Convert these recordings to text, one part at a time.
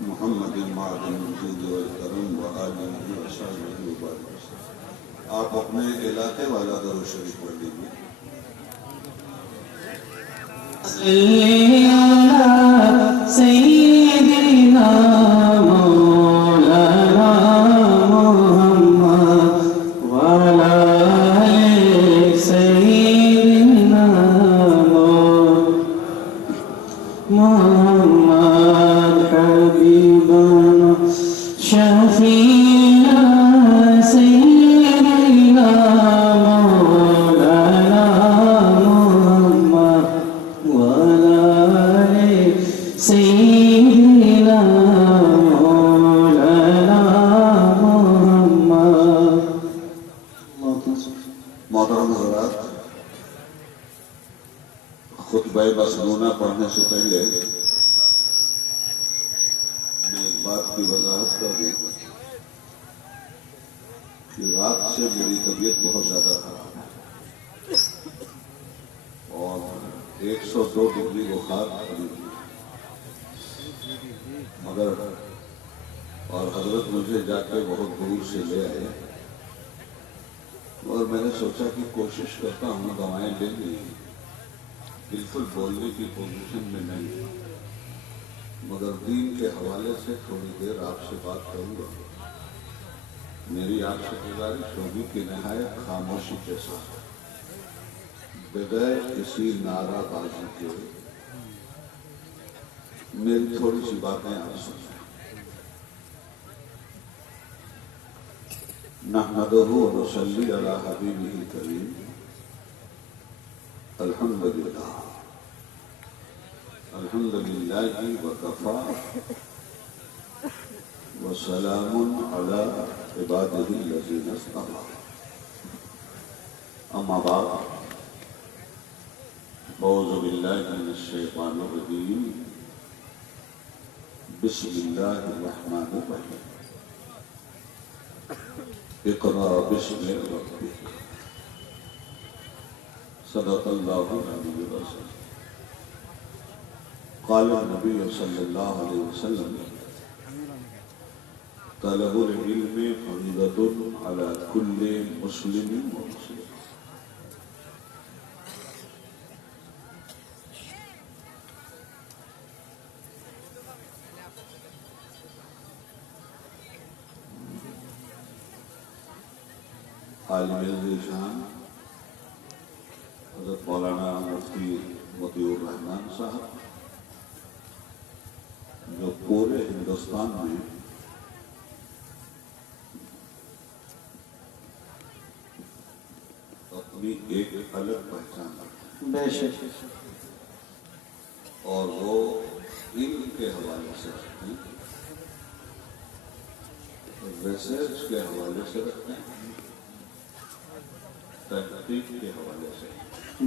محمد معدن الجود والکرم وآلہ وصحبہ وبارک وسلم۔ آپ اپنے علاقے والا درود شریف پڑھ لیجیے۔ صلی علی سیدنا مولانا محمد وعلی آل سیدنا محمد حبیبنا شفیعنا سیدنا مولانا محمد وعلی آل سیدنا مولانا محمد۔ محترم حضرات، خطبہ مسنونہ پڑھنے سے پہلے میں ایک بات کی وضاحت کر دوں کہ رات سے میری طبیعت بہت زیادہ خراب ہے اور 102 ڈگری بخار قریب ہے، مگر اور حضرت مجھے جا کے بہت دور سے لے آئے اور میں نے سوچا کہ کوشش کرتا ہوں دوائیں لے لی، بالکل بولنے کی پوزیشن میں نہیں، مگر دین کے حوالے سے تھوڑی دیر آپ سے بات کروں گا۔ میری آپ سے گزارش ہوگی کہ نہایت خاموشی کے ساتھ بغیر کسی نعرہ بازی کے میری تھوڑی سی باتیں آپ سنیں۔ نحمدہ ونصلی علی حبیبہ الکریم، الحمدللہ الحمدللہ وکفی وسلام علی عبادہ الذین اصطفی، اما بعد، اعوذ باللہ من الشیطان الرجیم، بسم اللہ الرحمن الرحیم، اقرأ باسم ربک، صدق اللہ العلی العظیم۔ قال النبی صلی اللہ علیہ وسلم، طلب العلم فریضۃ علی کل مسلم و مسلمہ۔ عالم ذیشان حضرت مولانا مفتی مطیع الرحمن صاحب، جو پورے ہندوستان میں اپنی ایک الگ پہچان رکھتے ہیں، بے شک، اور وہ علم کے حوالے سے رکھتے ہیں، ریسرچ کے حوالے سے رکھتے ہیں، تحقیق کے حوالے سے،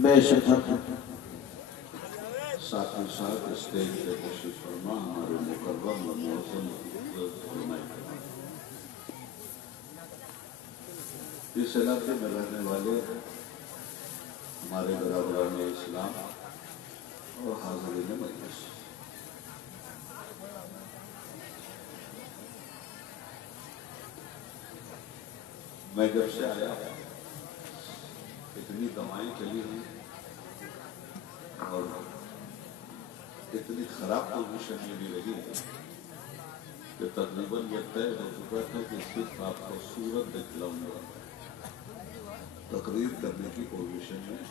بے شک، ساتھ ہی ساتھ اسٹیج پہ تشریف فرما ہمارے مکرم و معظم علماء کرام۔ اس علاقے میں رہنے والے ہمارے برادران اسلام اور حاضرین مجلس، میں جب سے آیا اتنی دوائیں چلی ہیں اور اتنی خراب پوزیشن میں بھی رہی ہے کہ تقریباً یہ طے ہو چکا تھا کہ صرف آپ کو صورت دکھلاؤں گا، تقریر کرنے کی پوزیشن میں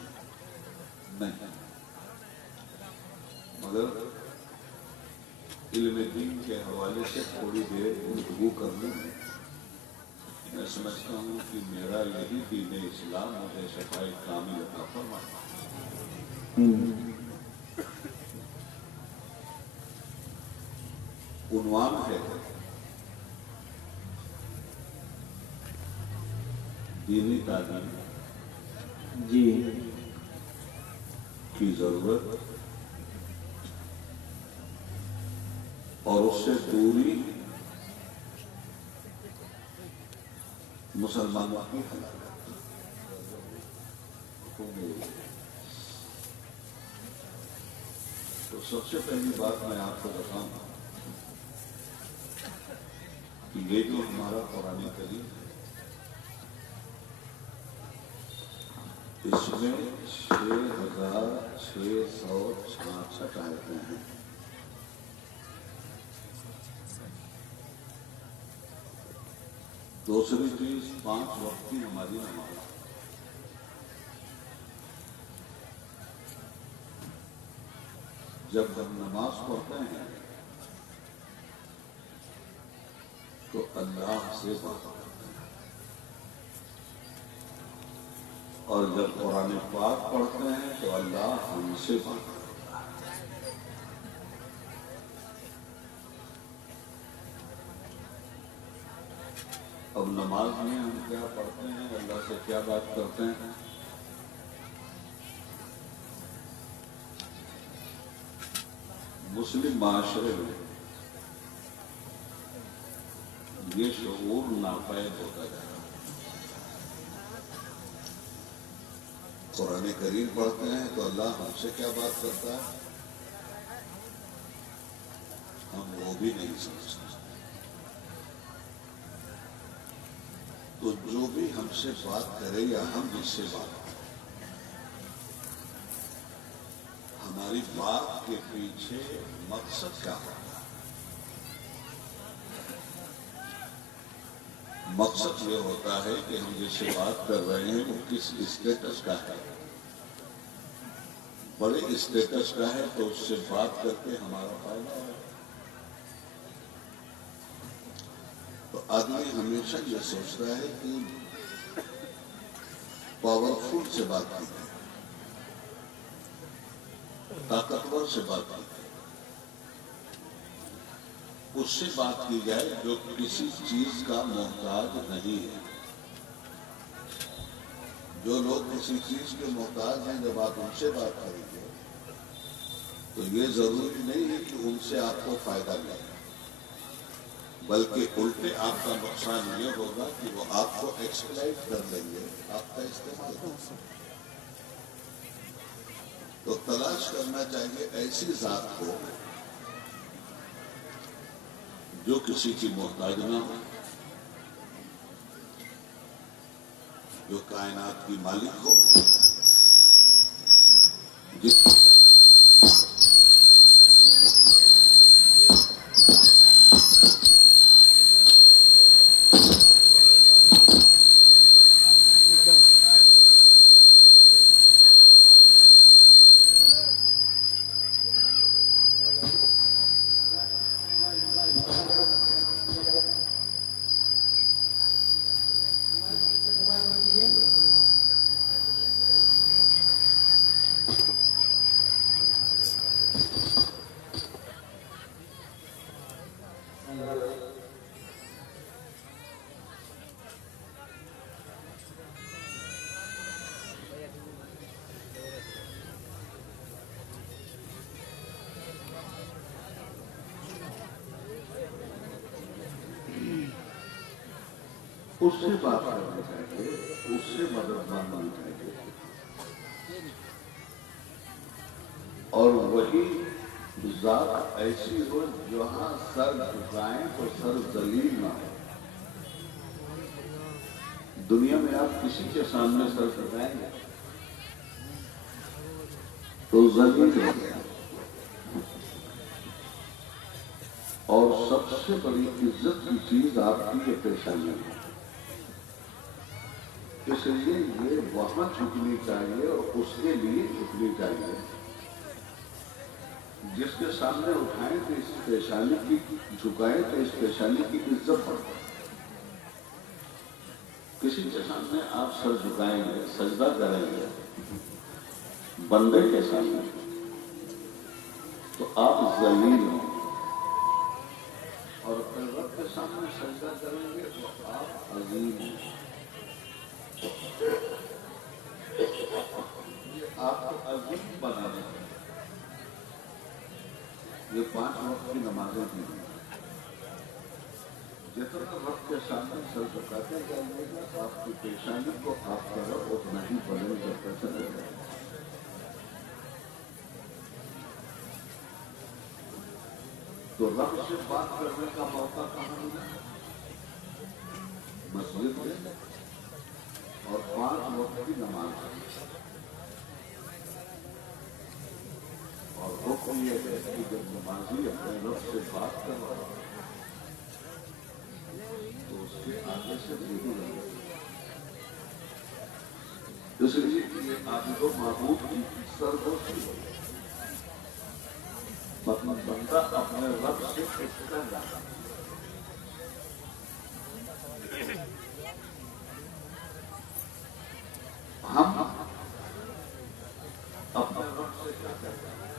نہیں، مگر علم دین کے حوالے سے تھوڑی دیر گفتگو کرنے میں سمجھتا ہوں کہ میرا یہی دین اسلام مجھے صفائی کامل عطا فرماتا ہے۔ عنوان ہے دینی تعلیم جی، کی ضرورت اور اس سے دوری مسلمانوں کی ہلاکت۔ تو سب سے پہلی بات میں آپ کو بتاؤں کہ یہ جو ہمارا قرآن کریم ہے اس میں 6,666 آیتیں ہیں. دوسری چیز 5 وقت کی ہماری نماز. جب ہم نماز پڑھتے ہیں تو اللہ سے بات کرتے ہیں، اور جب قرآن پاک پڑھتے ہیں تو اللہ ہم سے بات کرتا ہے. اب نماز میں ہم کیا پڑھتے ہیں، اللہ سے کیا بات کرتے ہیں؟ مسلم معاشرے میں یہ شعور ناپید ہوتا جا رہا ہے. قرآن کریم پڑھتے ہیں تو اللہ ہم سے کیا بات کرتا ہے، ہم وہ بھی نہیں سمجھتے. تو جو بھی ہم سے بات کرے یا ہم اس سے بات کریں، ہماری بات کے پیچھے مقصد کیا ہوتا ہے؟ مقصد یہ ہوتا ہے کہ ہم جس سے بات کر رہے ہیں وہ کس اسٹیٹس کا ہے. بڑے اسٹیٹس کا ہے تو اس سے بات کر کے ہمارا فائدہ ہے. تو آدمی ہمیشہ یہ سوچتا ہے کہ پاورفل سے بات کی جائے، طاقتور سے بات کی جائے، اس سے بات کی جائے جو کسی چیز کا محتاج نہیں ہے. جو لوگ کسی چیز کے محتاج ہیں، جب آپ ان سے بات کریں گے تو یہ ضروری نہیں ہے کہ ان سے آپ کو فائدہ ملے، بلکہ الٹے آپ کا نقصان یہ ہوگا کہ وہ آپ کو ایکسپلائٹ کر لیں گے، آپ کا استعمال کریں گے. تو تلاش کرنا چاہیے ایسی ذات کو جو کسی کی محتاج نہ ہو، جو کائنات کی مالک ہو، جس اس سے بات کرنی چاہیے، اس سے مدد مانگنی چاہیے، اور وہی ذات ایسی ہو جہاں سر جھکائیں تو سر ذلیل نہ ہو. دنیا میں آپ کسی کے سامنے سر جھکائیں گے تو ذلیل ہو گیا. اور سب سے بڑی عزت کی چیز آپ کی یہ پیشانی ہے. اس لیے یہ وہاں جھکنی چاہیے اور اس کے لیے جھکنی چاہیے. جس کے سامنے اٹھائیں تو اس پیشانی کی جھکائیں تو اس پیشانی کی عزت بڑھتی. کسی کے سامنے آپ سر جھکائیں گے، سجدہ کریں گے بندے کے سامنے تو آپ ذلیل ہوں، اور رب کے سامنے سجدہ کریں گے تو آپ عظیم ہیں. یہ آپ کو عظیم بنا دیں. یہ 5 وقت کی نمازیں بھی ہیں. جتنا وقت کے سامنے سر جھکاتے جائیے گا آپ کی پیشانی کو آپ کا رب اتنا ہی بلند کرتا چلے گا. تو رب سے بات کرنے کا موقع کہاں ملا؟ مسجد میں اور 5 وقت کی نماز ہے۔ اور حکم یہ ہے کہ جب نمازی اپنے رب سے بات کر رہا ہے تو اس کے آگے سے نہیں رہے، اس لیے کہ یہ عابد و معبود کی سرگوشی ہے، مطلب بندہ اپنے رب سے اٹھ کر جاتا ہے۔ ہم اپنے رب سے کیا کرتے ہیں؟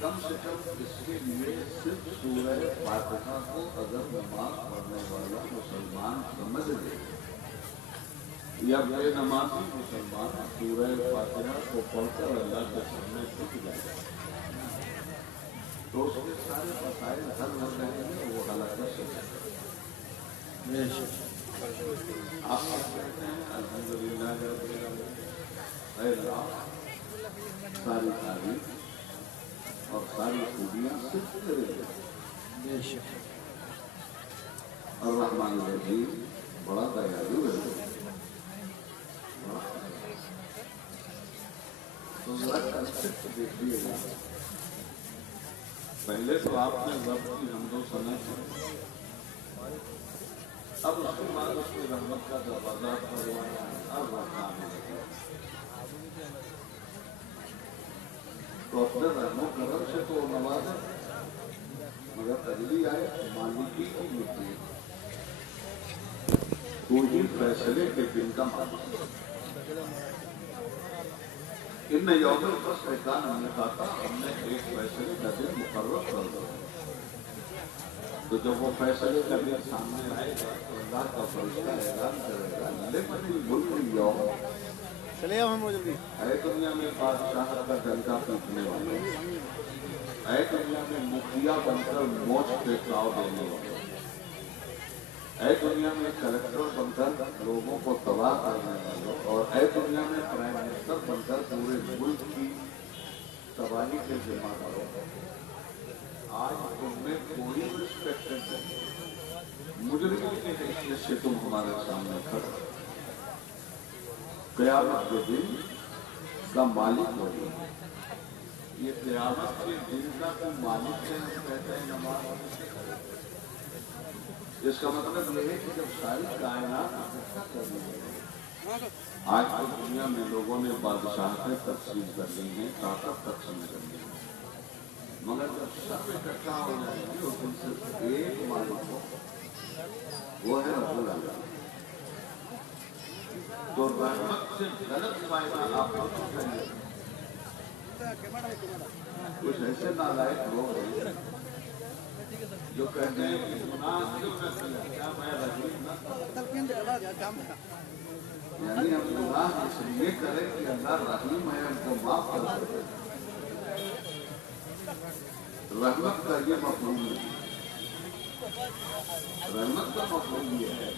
کم سے کم اس کے لیے صرف سورہ فاتحہ کو اگر نماز پڑھنے والا مسلمان سمجھ لے یا بے نمازی مسلمان سورہ فاتحہ کو پڑھ کر اللہ کے سامنے جھک جائے تو اس کے سارے مسائل حل ہو جائیں گے، وہ ہلاکت سے آپ کہتے ہیں الحمدللہ رب العالمین، اے اللہ ساری تعریف اور ساری خوبیاں صرف تیرے لیے۔ الرحمن الرحیم بڑا دیالو ہے، تو ذرا کنسپٹ دیکھیے گا۔ پہلے تو آپ نے رب کی حمد و ثنا کی، اب اس کے بعد اس کی رحمت کا دروازہ کھولوایا، اب رحمان الرحیم تو اپنے رحم و کرم سے تو نوازا، مگر اگلی آئے مالکی کی مٹی، تو ہی فیصلے کے دن کا مالک۔ ان یوم الفصل کان ہم نے کہا تھا، ہم نے ایک فیصلے کا دن مقرر کر دیا، تو جب وہ فیصلے کا دن سامنے آئے گا تو اللہ کا فرشتہ اعلان کرے گا لمن الملک اليوم، چلے اب ہم جلدی، اے دنیا میں بادشاہ کا ڈنکا پیٹنے والے، اے دنیا میں مکھیا بن کر موچ پہ تاؤ دینے والے، اے دنیا میں کلکٹر بن کر لوگوں کو تباہ کرنے والے، اور اے دنیا میں پرائم منسٹر بن کر پورے ملک کی تباہی کے ذمہ داروں، آج تم میں کوئی رسپیکٹ نہیں، مجرموں کی حیثیت سے تم ہمارے سامنے کھڑے، قیامت کے دن کا مالک ہوگی۔ یہ قیامت کے دن کا کوئی مالک ہے، ہم کہتے ہیں نماز، اس کا مطلب یہ ہے کہ جب ساری کائنات اکٹھا کر لی گئی، آج تو دنیا میں لوگوں نے بادشاہتیں تقسیم کر لی ہیں، طاقت تقسیم کر لی ہیں، مگر جب سب اکٹھا ہو جائیں گے اس دن صرف ایک مالک ہو، وہ ہے رب العالمین۔ تو رحمت سے غلط فائدہ آپ کو چاہیے، کچھ ایسے نالائق لوگ ہیں جو کہتے ہیں کہ گناہ کیوں نہ کیا، کیا میں رحیم نہ کروں؟ یعنی ہم گناہ اس لیے کریں کہ اللہ رحیم ہے، ہم کو معاف کر دے۔ رحمت کا یہ مفہوم نہیں، رحمت کا مفہوم یہ ہے،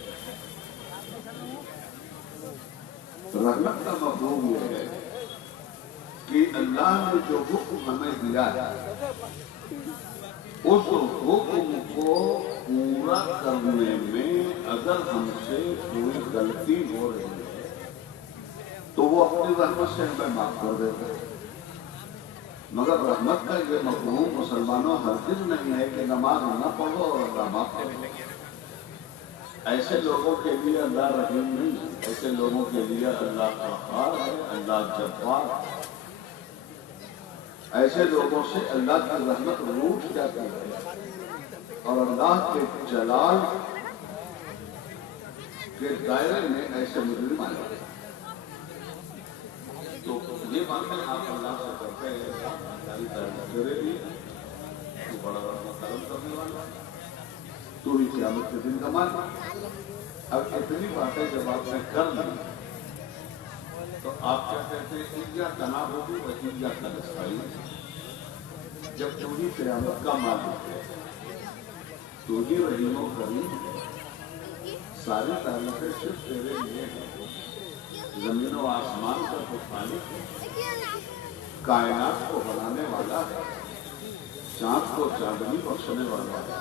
رحمت کا مفہوم یہ ہے کہ اللہ نے جو حکم ہمیں دیا ہے اس حکم کو پورا کرنے میں اگر ہم سے کوئی غلطی ہو رہی ہے تو وہ اپنی رحمت سے ہمیں معاف کر دیتے ہیں۔ مگر رحمت کا یہ مفہوم مسلمانوں ہرگز نہیں ہے کہ نماز نہ پڑھو اور اللہ معاف کرو۔ ایسے لوگوں کے لیے اللہ رحیم نہیں ہے، ایسے لوگوں کے لیے اللہ قہار ہے، اللہ جبار ہے۔ ایسے لوگوں سے اللہ کی رحمت روٹ جاتی ہے اور اللہ کے جلال کے دائرے میں ایسے مجرم آ جاتے ہیں۔ تو یہ باتیں آپ اللہ سے کرتے ہیں، ساری تعریف کرے بھی تو بڑا بڑا کرم کرنے والا، تو ہی قیامت کے دن کا مالک۔ اب اتنی باتیں جب آپ نے کر لی تو آپ کیا کہتے ہیں، ایجاد تناب ہوگی اور ایجاد کا نسخائی، جب تو ہی قیامت کا مالک ہے، تو ہی رحیم و کریم ہے، ساری تعریفیں صرف تیرے لیے ہیں، زمین و آسمان کا تو خالق ہے، کائنات کو بنانے والا ہے، چاند کو چاندنی بخشنے والا ہے،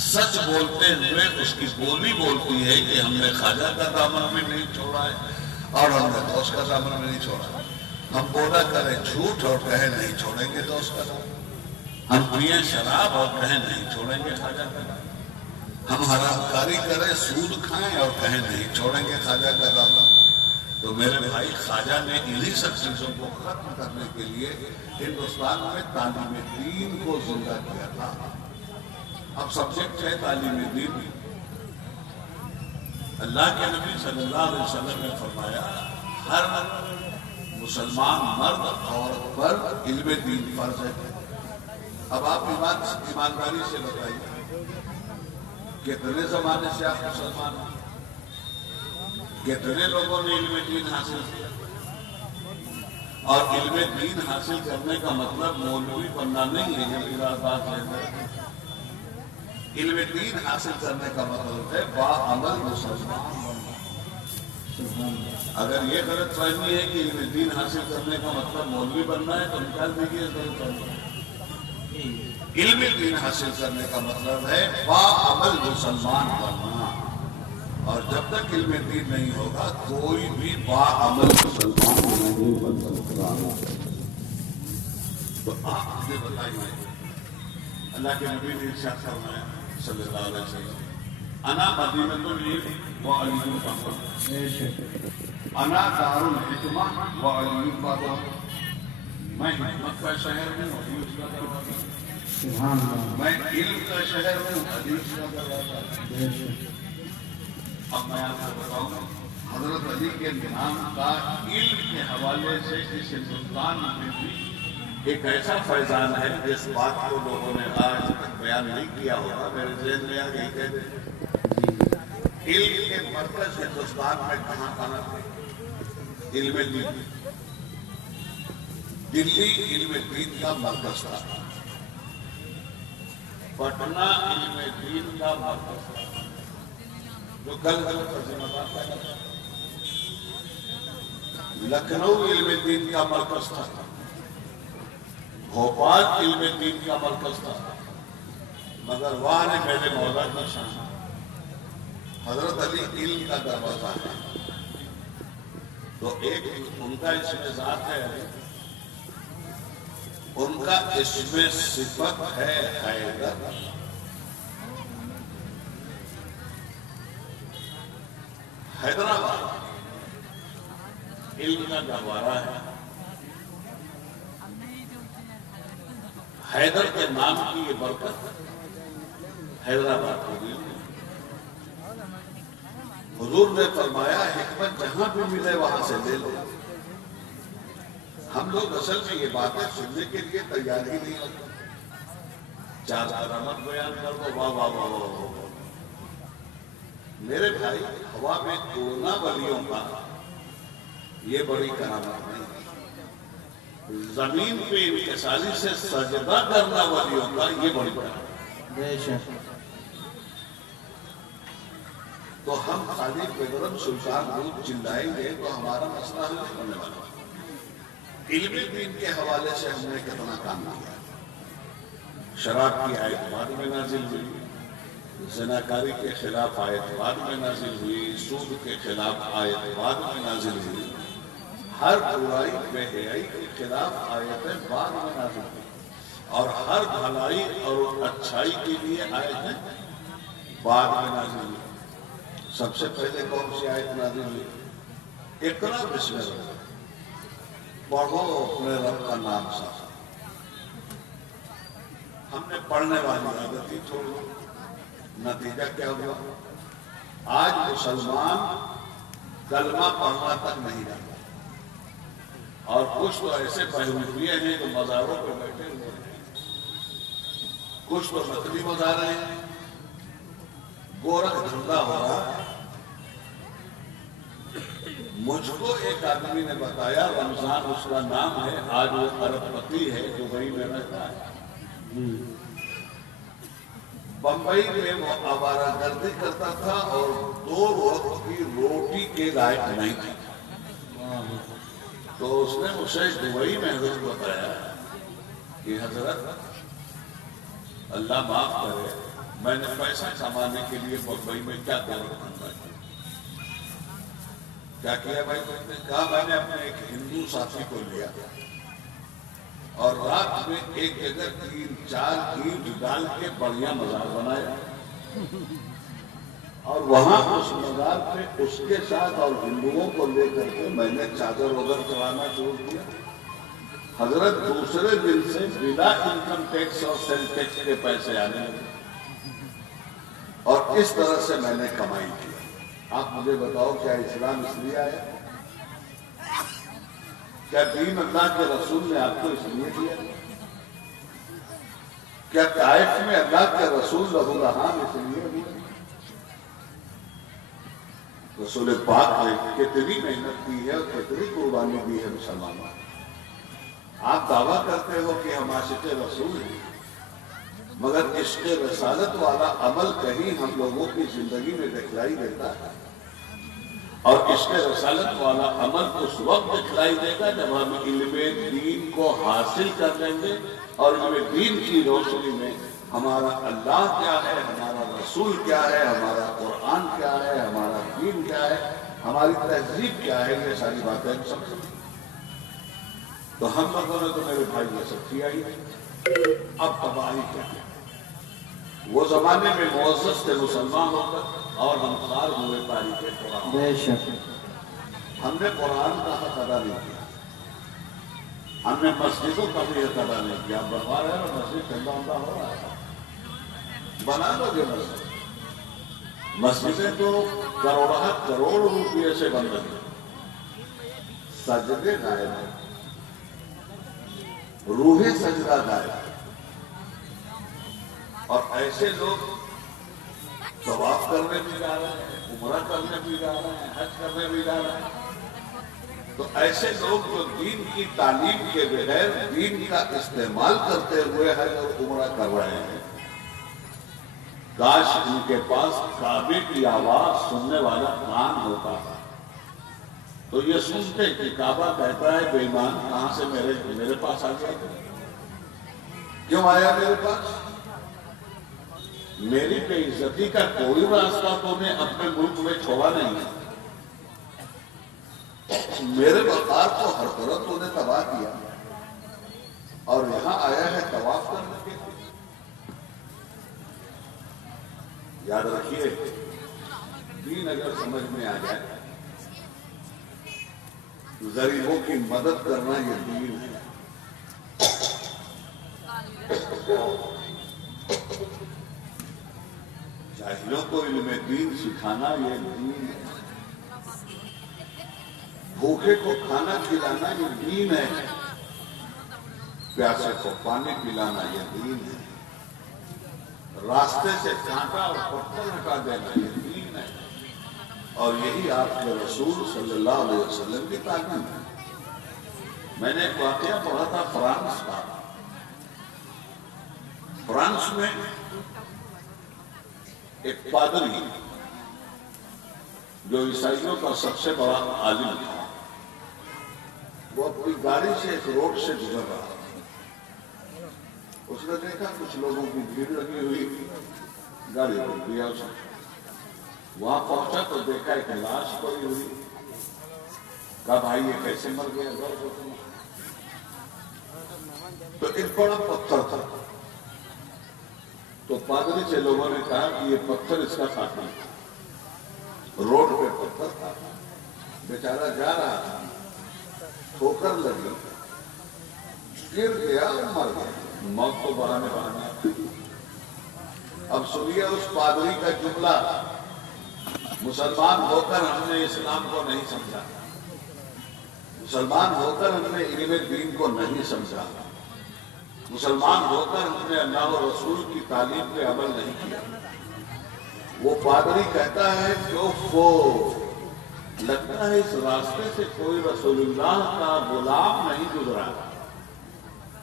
سچ بولتے ہوئے اس کی بولی بولتی ہے کہ ہم نے خواجہ کا دامن بھی نہیں چھوڑا ہے اور ہم نے دوست کا دامن بھی نہیں چھوڑا. ہم بولا کریں جھوٹ اور کہیں نہیں چھوڑیں گے دوست کا دامن. ہم پیئیں شراب اور کہیں نہیں چھوڑیں گے خواجہ کا دامن. ہم حرام کاری کریں سود کھائیں اور کہیں نہیں چھوڑیں گے خواجہ کا دامن. تو میرے بھائی خواجہ نے انہی سب چیزوں کو ختم کرنے کے لیے ہندوستان میں تعلیم دین کو زندہ کیا تھا. اب سبجیکٹ ہے تعلیم دین. اللہ کے نبی صلی اللہ علیہ وسلم نے فرمایا ہر مسلمان مرد عورت پر علم دین فرض ہے. اب آپ ایمانداری سے بتائیے کتنے زمانے سے آپ مسلمان ہیں؟ کتنے لوگوں نے علم دین حاصل کیا؟ اور علم دین حاصل کرنے کا مطلب مولوی بننا نہیں ہے. یہ میرا بات ہے. علم دین حاصل کرنے کا مطلب ہے باعمل مسلمان بننا. اگر یہ غلط فہمی ہے کہ علم دین حاصل کرنے کا مطلب مولوی بننا ہے تو نکال دیجیے غلط فہمی. علم دین حاصل کرنے کا مطلب ہے باعمل مسلمان بننا. اور جب تک علم دین نہیں ہوگا کوئی بھی باعمل مسلمان نہیں بن سکتا. تو آپ مجھے بتائیے اللہ کے نبی نے ارشاد فرمایا صلی اللہ علیہ وسلم انا مدینۃ العلم وعلی الفضل انا دار الحکمہ وعلی الفضل. میں حکمت کا شہر ہوں حدیث کا دروازہ. میں علم کا شہر ہوں حدیث کا دروازہ. اب میں آپ کو بتاؤں حضرت علی کے نام کا علم کے حوالے سے اس ہندوستان میں بھی ایک ایسا فیضان ہے جس بات کو لوگوں نے آج تک بیان نہیں کیا ہوگا. میرے ذہن میں آ گئی کہ علم کے مرکز ہندوستان میں کہاں تھے؟ علم دین. دلی علم دین کا مرکز تھا. پٹنہ علم دین کا مرکز تھا جو کل ترجمہ تھا. لکھنؤ علم دین کا مرکز تھا. بھوپال علم دین کا مرکز تھا. مگر وہاں نے میرے مولا کی شان حضرت علی علم کا دروازہ ہے. تو ایک ان کا اس میں ذات ہے, ان کا اس میں صفت ہے حیدر. حیدرآباد علم کا گہوارہ ہے. حیدر کے نام کی یہ برکت حیدرآباد کو دی. حضور نے فرمایا حکمت جہاں بھی ملے وہاں سے لے لو. ہم لوگ اصل میں یہ باتیں سننے کے لیے تیار ہی نہیں ہوتے. چار کرامت بیان کر دو واہ واہ واہ واہ. میرے بھائی ہوا میں توڑنا ولیوں کا یہ بڑی کرامت نہیں. زمین پہ انکساری سے سجدہ کرنا ولیوں کا یہ بڑی کرامت. تو ہم خالی بیگم سلطان دودھ چلائیں گے تو ہمارا مسئلہ حل نہیں ہونے والا. علم دین کے حوالے سے ہم نے کتنا کام کیا. شراب کی آیت بعد میں نازل ہوئی, زناکاری کے خلاف آیت بعد میں نازل ہوئی, سود کے خلاف آیت بعد میں نازل ہوئی, ہر برائی بے حیائی کے خلاف آیتیں بعد میں نازل ہوئی, اور ہر بھلائی اور اچھائی کے لیے آیتیں بعد میں نازل ہوئی. سب سے پہلے کون سی آیت نازل ہوئی؟ اقرا بسم اللہ, پڑھو اپنے رب کا نام سے. ہم نے پڑھنے والی عادت ہی چھوڑ دی. نتیجہ کیا ہوا؟ آج مسلمان کلمہ پڑھنا تک نہیں جانتا, اور کچھ تو ایسے بہروپیے ہیں جو مزاروں پہ بیٹھے ہوئے ہیں, کچھ تو نقلی مزار ہیں, گورکھ دھندا ہو رہا ہے. مجھ کو ایک آدمی نے بتایا رمضان اس کا نام ہے, آج وہ ارب پتی ہے جو وہی میں رہتا ہے. بمبئی میں وہ آوارہ گردی کرتا تھا اور 2 وقت کی روٹی کے لائق نہیں تھا. تو اس نے مجھے دبئی میں حضرت بتایا کہ حضرت اللہ معاف کرے, میں نے پیسہ کمانے کے لیے بمبئی میں کیا کرنا کیا کیا بھائی؟ میں نے کہا میں نے اپنے ایک ہندو ساتھی کو لیا اور رات میں ایک جگہ 3-4 اینٹ ڈال کے بڑھیا مزار بنایا اور وہاں اس مزار پہ اس کے ساتھ اور ہندوؤں کو لے کر کے میں نے چادر وغیرہ چلانا شروع کیا۔ حضرت دوسرے دن سے بلا انکم ٹیکس اور سیل ٹیکس کے پیسے آنے لگے اور اس طرح سے میں نے کمائی کی۔ آپ مجھے بتاؤ کیا اسلام اس لیے آیا؟ کیا دین اللہ کے رسول نے آپ کو اس لیے دیا؟ کیا طائف میں اللہ کے رسول لہو رہان اس لیے دیا؟ رسول پاک نے کتنی محنت کی ہے اور کتنی قربانی دی ہے مسلمانوں۔ آپ دعویٰ کرتے ہو کہ ہم عاشق رسول ہیں، مگر عشق رسالت والا عمل کہیں ہم لوگوں کی زندگی میں دکھلائی دیتا ہے، اور عشق رسالت والا عمل اس وقت دکھلائی دے گا جب ہم علم دین کو حاصل کر لیں گے اور علم دین کی روشنی میں ہمارا اللہ کیا ہے، ہمارا رسول کیا ہے، ہمارا قرآن کیا ہے، ہمارا دین کیا ہے، ہماری تہذیب کیا ہے، یہ ساری باتیں ہم سمجھیں۔ تو ہم لوگوں نے تو میرے بھائی یہ سب کیا ہی نہیں۔ اب تباہی کیا ہے؟ وہ زمانے میں معزز تھے مسلمان ہو کر اور ہم خار ہوئے تاریخ قرآن۔ بے شک ہم نے قرآن کا حق ادا نہیں کیا، ہم نے مسجدوں کا بھی حق ادا نہیں کیا۔ بنوا رہے ہیں مسجد ٹھنڈا ہو رہا ہے، بنا دو گے مسجد۔ مسجدیں تو کروڑ روپئے سے بن رہی ہیں، سجدے غائب ہیں، روح سجدہ غائب ہے، اور ایسے لوگ طواف کرنے بھی جا رہے ہیں، عمرہ کرنے بھی جا رہے ہیں، حج کرنے بھی جا رہے ہیں۔ تو ایسے لوگ جو دین کی تعلیم کے بغیر دین کا استعمال کرتے ہوئے حج اور عمرہ کر رہے ہیں، کاش ان کے پاس کعبے کی آواز سننے والا کان ہوتا تھا تو یہ سنتے کہ کعبہ کہتا ہے بے ایمان کہاں سے میرے پاس آ گیا، کیوں آیا میرے پاس؟ میری بے عزتی کا کوئی راستہ تو نے اپنے ملک میں چھوڑا نہیں ہے، میرے وقار کو ہر طرف تو نے تباہ کیا اور یہاں آیا ہے طواف کرنے کے لیے۔ یاد رکھیے دین اگر سمجھ میں آ جائے، غریبوں کی مدد کرنا یہ دین ہے۔ جاہلوں کو علم دین سکھانا یہ دین ہے، بھوکے کو کھانا کھلانا یہ دین ہے، پیاسے کو پانی پلانا یہ دین ہے، راستے سے کانٹا اور پتھر ہٹا دینا یہ دین ہے، اور یہی آپ کے رسول صلی اللہ علیہ وسلم کی تعلیم ہے۔ میں نے ایک واقعہ پڑھا تھا فرانس کا۔ فرانس میں ایک پادری جو عیسائیوں کا سب سے بڑا عالم تھا، وہ اپنی گاڑی سے ایک روڈ سے گزر رہا تھا۔ اس نے دیکھا کچھ لوگوں کی بھیڑ لگی ہوئی، گاڑی روک دیا اس نے۔ وہاں پہنچا تو دیکھا ایک لاش پڑی ہوئی، کہا بھائی یہ کیسے مر گیا؟ تو ایک بڑا پتھر تھا، تو پادری سے لوگوں نے کہا کہ یہ پتھر اس کا ساتھی تھا۔ روڈ پہ پتھر تھا، بیچارہ جا رہا تھا، ٹھوکر لگی، گر گیا اور مر گیا، موت کو بہانے۔ اب سنیے اس پادری کا جملہ، مسلمان ہو کر ہم نے اسلام کو نہیں سمجھا، مسلمان ہو کر ہم نے علم دین کو نہیں سمجھا، مسلمان ہو کر ہم نے اللہ و رسول کی تعلیم پہ عمل نہیں کیا۔ وہ پادری کہتا ہے جو لگتا ہے اس راستے سے کوئی رسول اللہ کا غلام نہیں گزرا،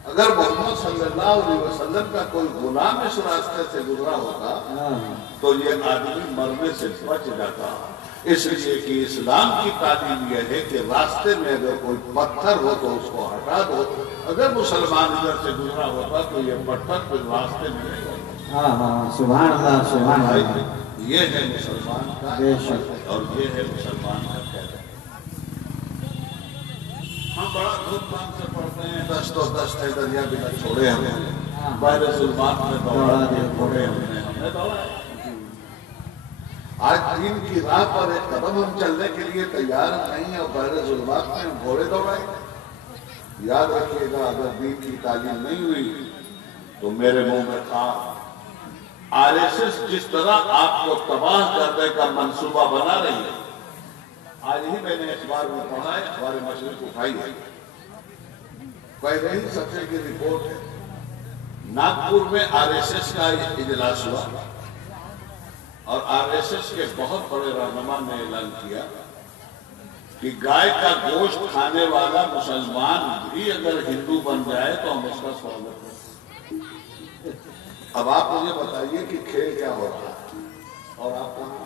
اگر محمد صلی اللہ علیہ وسلم کا کوئی غلام اس راستے سے گزرا ہوتا تو یہ آدمی مرنے سے بچ جاتا۔ اس لیے کہ اسلام کی تعلیم یہ ہے کہ راستے میں اگر کوئی پتھر ہو تو اس کو ہٹا دو. اگر مسلمان ادھر سے گزرا ہوتا تو یہ پتھر پھر راستے میں نہیں ہوتا. ہاں ہاں سبحان اللہ سبحان اللہ. یہ ہے مسلمان کا بے شک. اور یہ ہے مسلمان کا کہنا. ہم بڑا دھوم دھام سے پڑھتے ہیں 10 تو 10 دریا بھی نہ چھوڑے ہم نے بحر ظلمات میں دوڑا دے پھوڑے ہم نے دوڑا. آج دین کی راہ پر ایک قدم ہم چلنے کے لیے تیار نہیں اور بحر ظلمات میں ہم گھوڑے دوڑائیں. یاد رکھیے گا اگر دین کی تعلیم نہیں ہوئی تو میرے منہ میں کھا. آر ایس ایس جس طرح آپ کو تباہ کرنے کا منصوبہ بنا رہی ہے. آج ہی میں نے اخبار میں پڑھا ہے, اخبار مشرق اٹھائی ہے, پہلے ہی سفر کی رپورٹ ہے. ناگپور میں آر ایس ایس کا اجلاس ہوا اور آر ایس ایس کے بہت بڑے رہنما نے اعلان کیا کہ گائے کا گوشت کھانے والا مسلمان بھی اگر ہندو بن جائے تو ہم اس کا سواگت کریں. اب آپ مجھے بتائیے کہ کھیل کیا ہو رہا ہے اور آپ کہاں.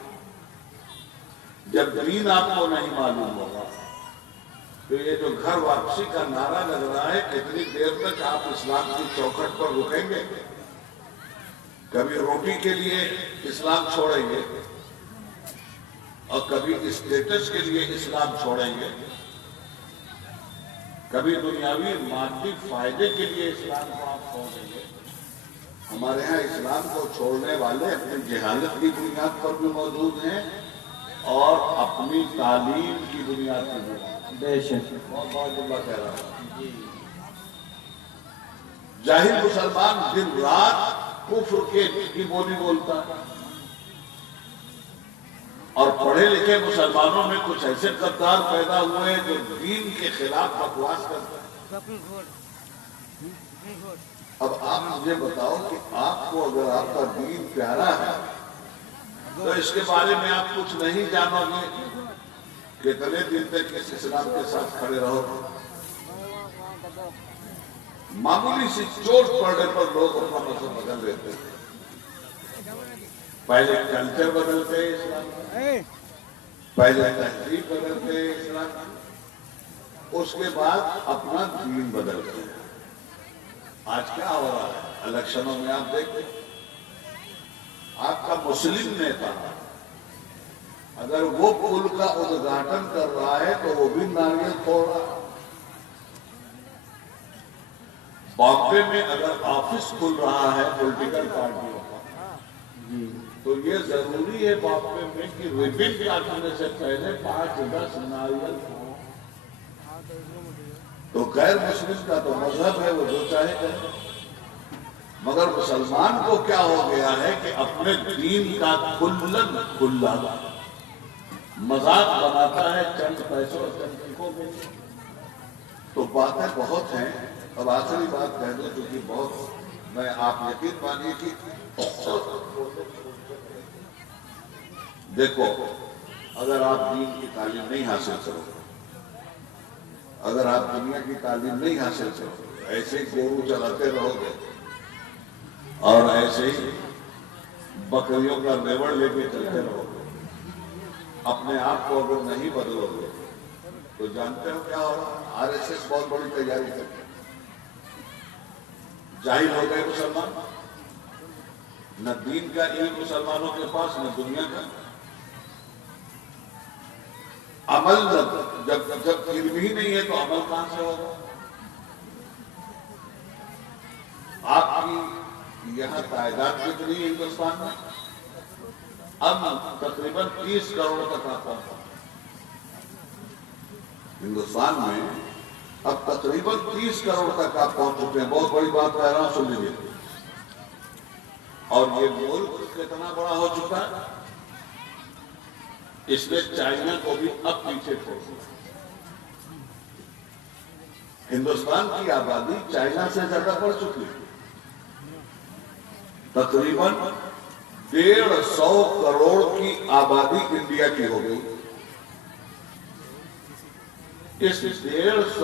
جب دین آپ کو نہیں معلوم ہوگا تو یہ جو گھر واپسی کا نعرہ لگ رہا ہے کتنی دیر تک آپ اسلام کی چوکھٹ پر رکیں گے. کبھی روٹی کے لیے اسلام چھوڑیں گے اور کبھی اسٹیٹس کے لیے اسلام چھوڑیں گے, کبھی دنیاوی مادی فائدے کے لیے اسلام کو آپ چھوڑیں گے. ہمارے ہاں اسلام کو چھوڑنے والے اپنی جہالت کی بنیاد پر بھی موجود ہیں اور اپنی تعلیم کی بنیاد پر بھی. بے شک. بہت اللہ کہہ رہا ہے جاہل مسلمان دن رات کفر کی بولی بولتا ہے اور پڑھے لکھے مسلمانوں میں کچھ ایسے غدار پیدا ہوئے ہیں جو دین کے خلاف بکواس کرتے ہیں. اب آپ مجھے بتاؤ کہ آپ کو اگر آپ کا دین پیارا ہے تو اس کے بارے میں آپ کچھ نہیں جانو گے. کتنے دن تک اس اسلام کے ساتھ کھڑے رہو. معمولی سی چوٹ پڑنے پر لوگ اپنا مذہب بدل دیتے ہیں. پہلے کلچر بدلتے ہیں اسلام, پہلے تہذیب بدلتے ہیں اسلام, اس کے بعد اپنا دین بدلتے ہیں. آج کیا ہو رہا ہے الیکشنوں میں آپ دیکھیں, آپ کا مسلم نیتا اگر وہ پل کا ادگھاٹن کر رہا ہے تو وہ بھی ناریل پھوڑ رہا ہے. بامبے میں اگر آفس کھل رہا ہے پولیٹیکل پارٹیوں کا تو یہ ضروری ہے بامبے میں کہ ریبن کاٹنے سے پہلے 5-10 ناریل پھوڑو. تو غیر مسلم کا تو مذہب ہے, وہ جو چاہے کرے. مگر مسلمان کو کیا ہو گیا ہے کہ اپنے دین کا کھلا مذاق بناتا ہے چند پیسوں اور چند ٹکوں کے. تو باتیں بہت ہیں. اب آخری بات کہہ دو کیونکہ بہت میں آپ یقین مانیے کہ دیکھو اگر آپ دین کی تعلیم نہیں حاصل کرو, اگر آپ دنیا کی تعلیم نہیں حاصل کرو, ایسے ہی گورو چلاتے رہو گے اور ایسے ہی بکریوں کا ریوڑ لے کے چلتے رہو گے, اپنے آپ کو اگر نہیں بدلو گے تو جانتے ہو کیا ہو رہا. آر ایس ایس بہت بڑی تیاری کرتے ہیں. جاہل ہو گئے مسلمان, نہ دین کا علم مسلمانوں کے پاس نہ دنیا کا. عمل جب علم ہی نہیں ہے تو عمل کہاں سے ہوگا. آپ کی یہاں تعداد کتنی ہے ہندوستان میں؟ اب تقریباً 30 کروڑ تک آتا ہے ہندوستان میں. اب تقریباً 30 کروڑ تک آپ پہنچ چکے ہیں. بہت بڑی بات کہہ رہا ہوں, سن لیجیے. اور یہ ملک کتنا بڑا ہو چکا ہے, اس نے چائنا کو بھی اب پیچھے چھوڑ دیا. ہندوستان کی آبادی چائنا سے زیادہ بڑھ چکی ہے. تقریباً 150 کروڑ کی آبادی انڈیا کی ہو گئی. اس 150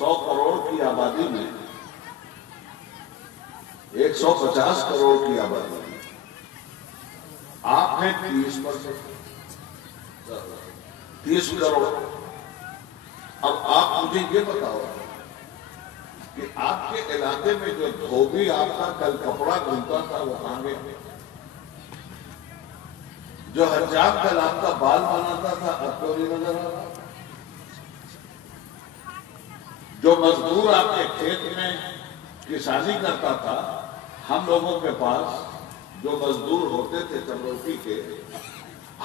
کروڑ کی آبادی میں 150 کروڑ کی آبادی میں آپ آپ ہیں 30 کروڑ. اب آپ مجھے یہ بتاؤ کہ آپ کے علاقے میں جو دھوبی آپ کا کل کپڑا دھلتا تھا وہ کہاں گیا؟ جو حجام کل آپ کا بال بناتا تھا اب تو نہیں نظر آ رہا. جو مزدور آپ کے کھیت میں کسانی کرتا تھا، ہم لوگوں کے پاس جو مزدور ہوتے تھے چمروٹی کے،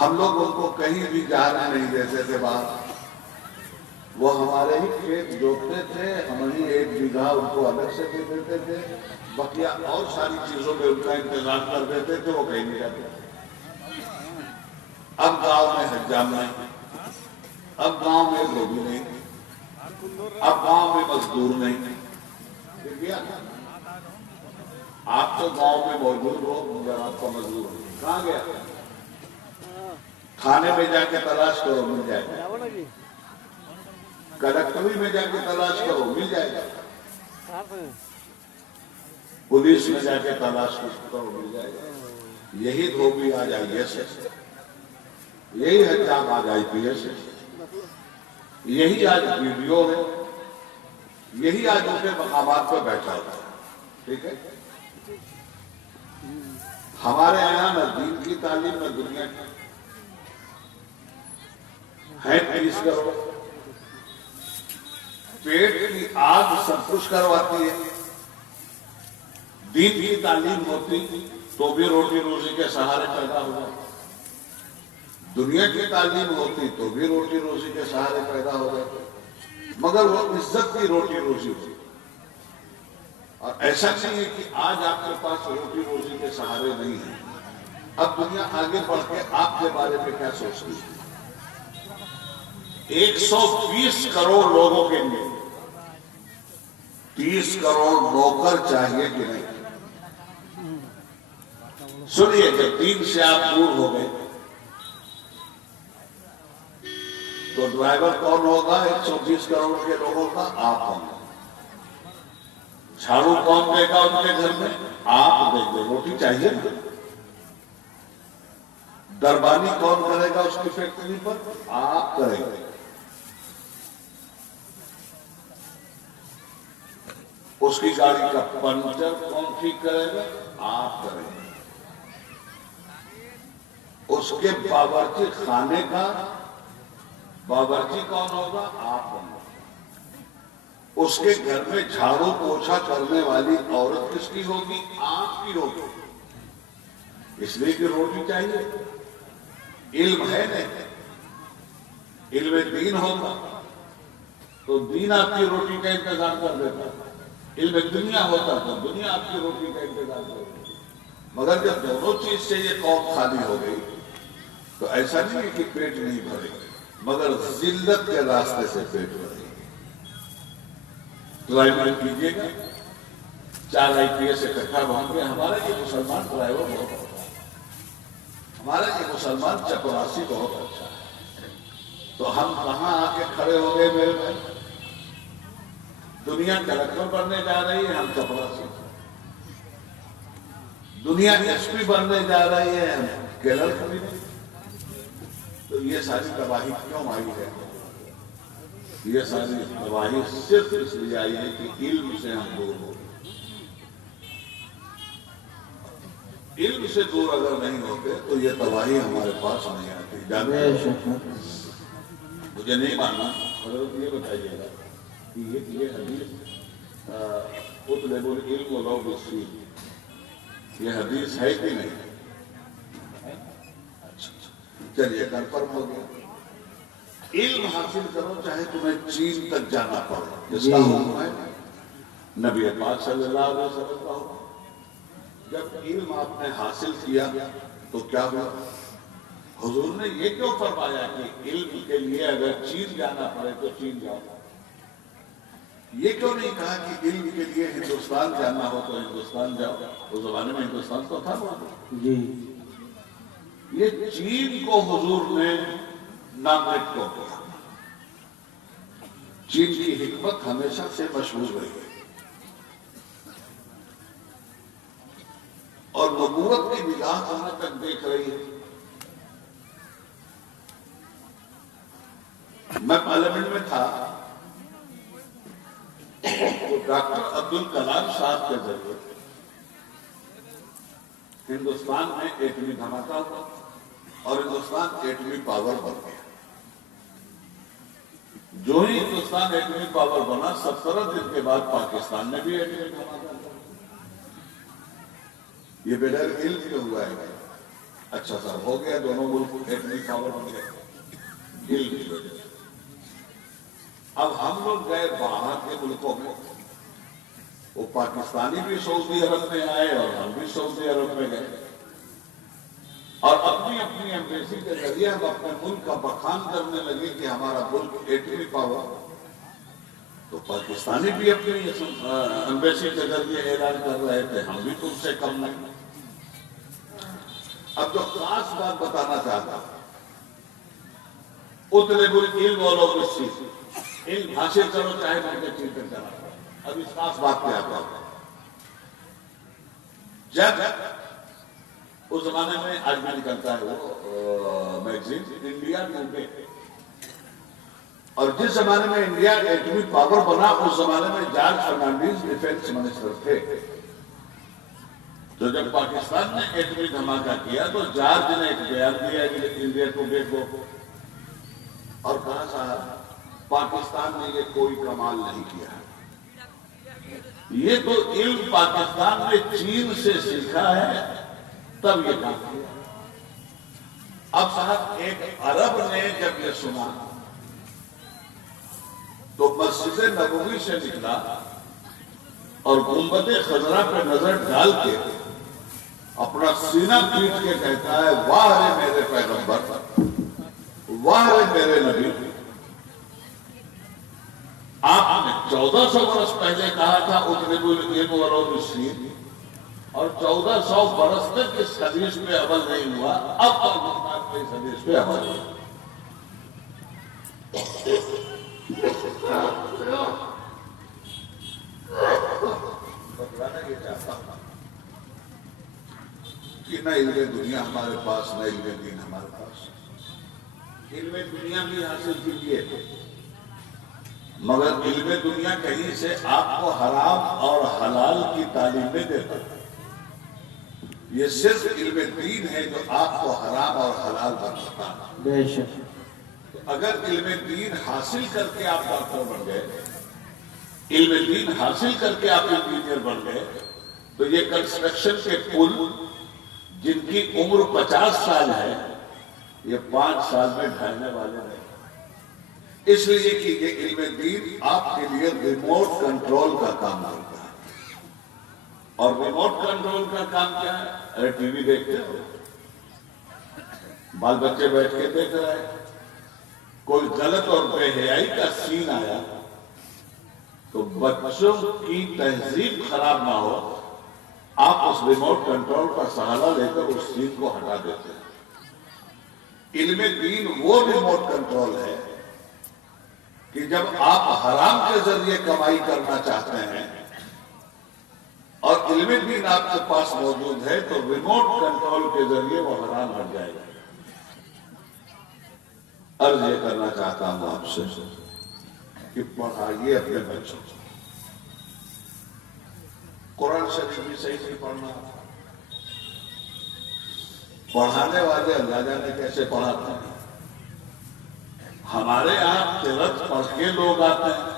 ہم لوگ ان کو کہیں بھی جانے نہیں دیتے تھے باہر. وہ ہمارے ہی کھیت جوتتے تھے، ہم ہی 1 بیگھہ ان کو الگ سے دے دیتے تھے، بقیہ اور ساری چیزوں میں ان کا انتظام کر دیتے تھے، وہ کہیں نہیں جاتے. اب گاؤں میں حجام نہیں، اب گاؤں میں دھوبی نہیں، اب گاؤں میں مزدور نہیں. آپ تو گاؤں میں موجود ہو مگر آپ کا مزدور ہو کہاں گیا؟ تھانے میں جا کے تلاش کرو مل جائے گا، کلکٹری میں جا کے تلاش کرو مل جائے گا، پولیس میں جا کے تلاش کرو مل جائے گا. یہی دھوبی آج IAS ہے، یہی حجام آج IPS ہے، یہی آج BDO ہے، یہی آج ان کے مقامات پر بیٹھا ہے. ٹھیک ہے، ہمارے یہاں نہ دین کی تعلیم نہ دنیا کی ہے. 30 کروڑ پیٹ کی آگ سب کچھ کرواتی ہے. دین کی تعلیم ہوتی تو بھی روٹی روزی کے سہارے پیدا ہو جاتے، دنیا کی تعلیم ہوتی تو بھی روٹی روزی کے سہارے پیدا ہو جاتے، مگر وہ عزت کی روٹی روزی ہوتی. اور ایسا نہیں ہے کہ آج آپ کے پاس روٹی روزی کے سہارے نہیں ہیں. اب دنیا آگے بڑھ کے آپ کے بارے میں کیا سوچتی ہے؟ 120 کروڑ لوگوں کے لیے 30 کروڑ نوکر چاہیے کہ نہیں؟ سنیے، جب دین سے آپ دور ہو گئے تو ڈرائیور کون ہوگا 120 کروڑ کے لوگوں کا؟ آپ ہوں گے. جھاڑو کون دے گا ان کے گھر میں؟ آپ دیں گے. روٹی چاہیے نا. دربانی کون کرے گا اس کی فیکٹری پر؟ آپ کریں گے. اس کی گاڑی کا پنچر کون ٹھیک کرے گا؟ آپ کریں گے. اس کے باورچی خانے کا باورچی کون ہوگا؟ آپ ہوں گے. اس کے گھر میں جھاڑو پوچھا کرنے والی عورت کس کی ہوگی؟ آپ کی ہوگی. اس لیے کہ روٹی چاہیے. علم ہے نہیں، علم دین ہوگا تو دین آپ کی روٹی کا انتظام کر دیتا. علم دنیا ہوتا تو دنیا آپ کی روٹی کا انتظام کرتی. مگر جب دونوں چیز سے یہ قوم خالی ہو گئی تو ایسا نہیں ہے کہ پیٹ نہیں بھرے مگر ذلت کے راستے سے پیٹ بھرے. ڈرائیور کیجیے گا 4 IPS اکٹھا بن گئے. ہمارا یہ مسلمان ڈرائیور بہت اچھا ہے، ہمارا یہ مسلمان چپراسی بہت اچھا ہے. تو ہم کہاں آ کے کھڑے ہو گئے میرے بھائی؟ دنیا کلکٹر بننے جا رہی ہے، ہم چپراسی. دنیا SP بننے جا رہی ہے، ہم کیرل کبھی نہیں. تو یہ ساری تباہی کیوں آئی ہے؟ یہ ساری تباہی صرف اس لیے آئی ہے کہ علم سے ہم دور ہو. علم سے دور اگر نہیں ہوتے تو یہ تباہی ہمارے پاس نہیں آتی. جانتے مجھے نہیں ماننا، حضرت یہ بتائیے گا کہ یہ حدیث اطلب العلم ولو بالسین، یہ حدیث ہے کہ نہیں؟ چلیے کنفرم ہو گیا. علم حاصل کرو چاہے تمہیں چین تک جانا پڑے، جس کا حکم ہے نبی پاک صلی اللہ علیہ وسلم کا حکم. جب علم آپ نے حاصل کیا تو کیا ہوا؟ حضور نے یہ کیوں فرمایا کہ علم کے لیے اگر چین جانا پڑے تو چین جاؤ؟ یہ کیوں نہیں کہا کہ علم کے لیے ہندوستان جانا ہو تو ہندوستان جاؤ؟ اس زمانے میں ہندوستان تو تھا جی. یہ چین کو حضور نے نامرد کیوں کیا؟ چین کی حکمت ہمیشہ سے مشہور رہی ہے اور نبوت کی نگاہ کہاں تک دیکھ رہی ہے میں پارلیمنٹ میں تھا تو ڈاکٹر عبد الکلام صاحب کے ذریعے ہندوستان میں ایٹمی دھماکہ ہوا اور ہندوستان ایٹمی پاور بن گیا. جو ہی ہندوستان ایٹمی پاور بنا 17 دن کے بعد پاکستان میں بھی ایٹمی دھماکہ ہوا. یہ بغیر علم کے ہوا ہے. اچھا سر ہو گیا, دونوں ملک ایٹمی پاور بن گئے علم کی وجہ سے. اب ہم لوگ گئے باہر کے ملکوں میں, وہ پاکستانی بھی سعودی عرب میں آئے اور ہم بھی سعودی عرب میں گئے اور اپنی اپنی ایمبیسی کے ذریعے ہم اپنے ملک کا بخان کرنے لگے کہ ہمارا ملک ایٹمی پاور. تو پاکستانی بھی اپنی ایمبیسی کے ذریعے اعلان کر رہے تھے ہم بھی تم سے کم نہیں. اب جو خاص بات بتانا چاہتا اطلب العلم ولو بالسین, علم حاصل کرو چاہے مجھے چیز کرنا. اب اس خاص بات پہ آتا ہوں. جب اس زمانے میں آج میں نکلتا ہے وہ میگزین انڈیا ٹوڈے, اور جس زمانے میں انڈیا ایٹمی پاور بنا اس زمانے میں جارج فرنانڈیز ڈیفینس منسٹر تھے. تو جب پاکستان نے ایٹمی دھماکہ کیا تو جارج نے ایک بیان دیا انڈیا ٹوڈے کو اور کہا صاحب پاکستان نے یہ کوئی کمال نہیں کیا, یہ تو علم پاکستان نے چین سے سیکھا ہے تب یہ کام کیا. اب صاحب ایک عرب نے جب یہ سنا تو مسجد نبوی سے نکلا اور گنبد خضرا پہ نظر ڈال کے اپنا سینہ پیٹ کے کہتا ہے واہ رے میرے پیغمبر, واہ رے میرے نبی. آپ نے 1400 برس پہلے کہا تھا اطلب العلم ولو بالسین, اور 1400 برس تک اس حدیث پہ عمل نہیں ہوا. اب پاکستان میں اس حدیث پہ عمل ہوا. بتلانا یہ چاہتا ہوں کہ نہ علم دنیا ہمارے پاس نہ علم دین ہمارے پاس. علم دنیا بھی حاصل کیجیے مگر علم دنیا کہیں سے آپ کو حرام اور حلال کی تعلیم نہیں دیتا. یہ صرف علم دین ہے جو آپ کو حرام اور حلال بناتا ہے. بے شک. اگر علم دین حاصل کر کے آپ ڈاکٹر بن گئے, علم دین حاصل کر کے آپ انجینئر بن گئے, تو یہ کنسٹرکشن کے پل جن کی عمر 50 سال ہے یہ 5 سال میں ڈھہنے والے ہیں. اس لیے کہ یہ علم دین آپ کے لیے ریموٹ کنٹرول کا کام کرتا ہے. اور ریموٹ کنٹرول کا کام کیا ہے؟ ارے ٹی وی دیکھتے ہو, بال بچے بیٹھ کے دیکھ رہے ہیں, کوئی غلط اور بے حیائی کا سین آیا تو بچوں کی تہذیب خراب نہ ہو, آپ اس ریموٹ کنٹرول کا سہارا لے کر اس سین کو ہٹا دیتے ہیں. علم دین وہ ریموٹ کنٹرول ہے کہ جب آپ حرام کے ذریعے کمائی کرنا چاہتے ہیں اور علم دین آپ کے پاس موجود ہے تو ریموٹ کنٹرول کے ذریعے وہ حرام ہٹ جائے گا. عرض یہ کرنا چاہتا ہوں آپ سے کہ پڑھائیے اپنے بچوں کو. قرآن شریف بھی صحیح نہیں پڑھنا, پڑھانے والے اللہ جانے کیسے پڑھاتے ہیں. ہمارے یہاں تلاوت پڑھ کے لوگ آتے ہیں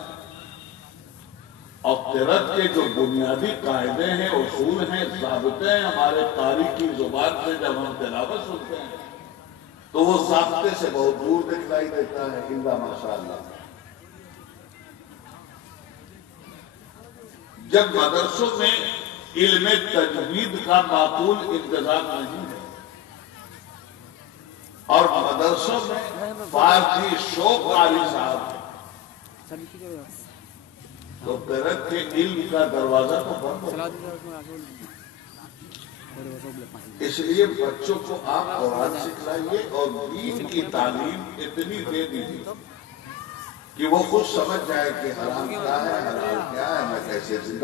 اور تلاوت کے جو بنیادی قاعدے ہیں, اصول ہیں, ضابطے ہیں, ہمارے قاری کی زبان سے جب ہم تلاوت سنتے ہیں تو وہ ضابطے سے بہت دور دکھلائی دیتا ہے. الا ماشاءاللہ. جب مدرسوں میں علم تجوید کا معقول انتظام نہیں ہے اور مدرسوں میں فارسی شوق قاری صاحب تو قرأت کے علم کا دروازہ تو بند ہو. اس لیے بچوں کو آپ قرآن سکھلائیے اور دین کی تعلیم اتنی دے دیجیے کہ وہ خود سمجھ جائے کہ حرام کیا ہے, حلال کیا ہے, میں کیسے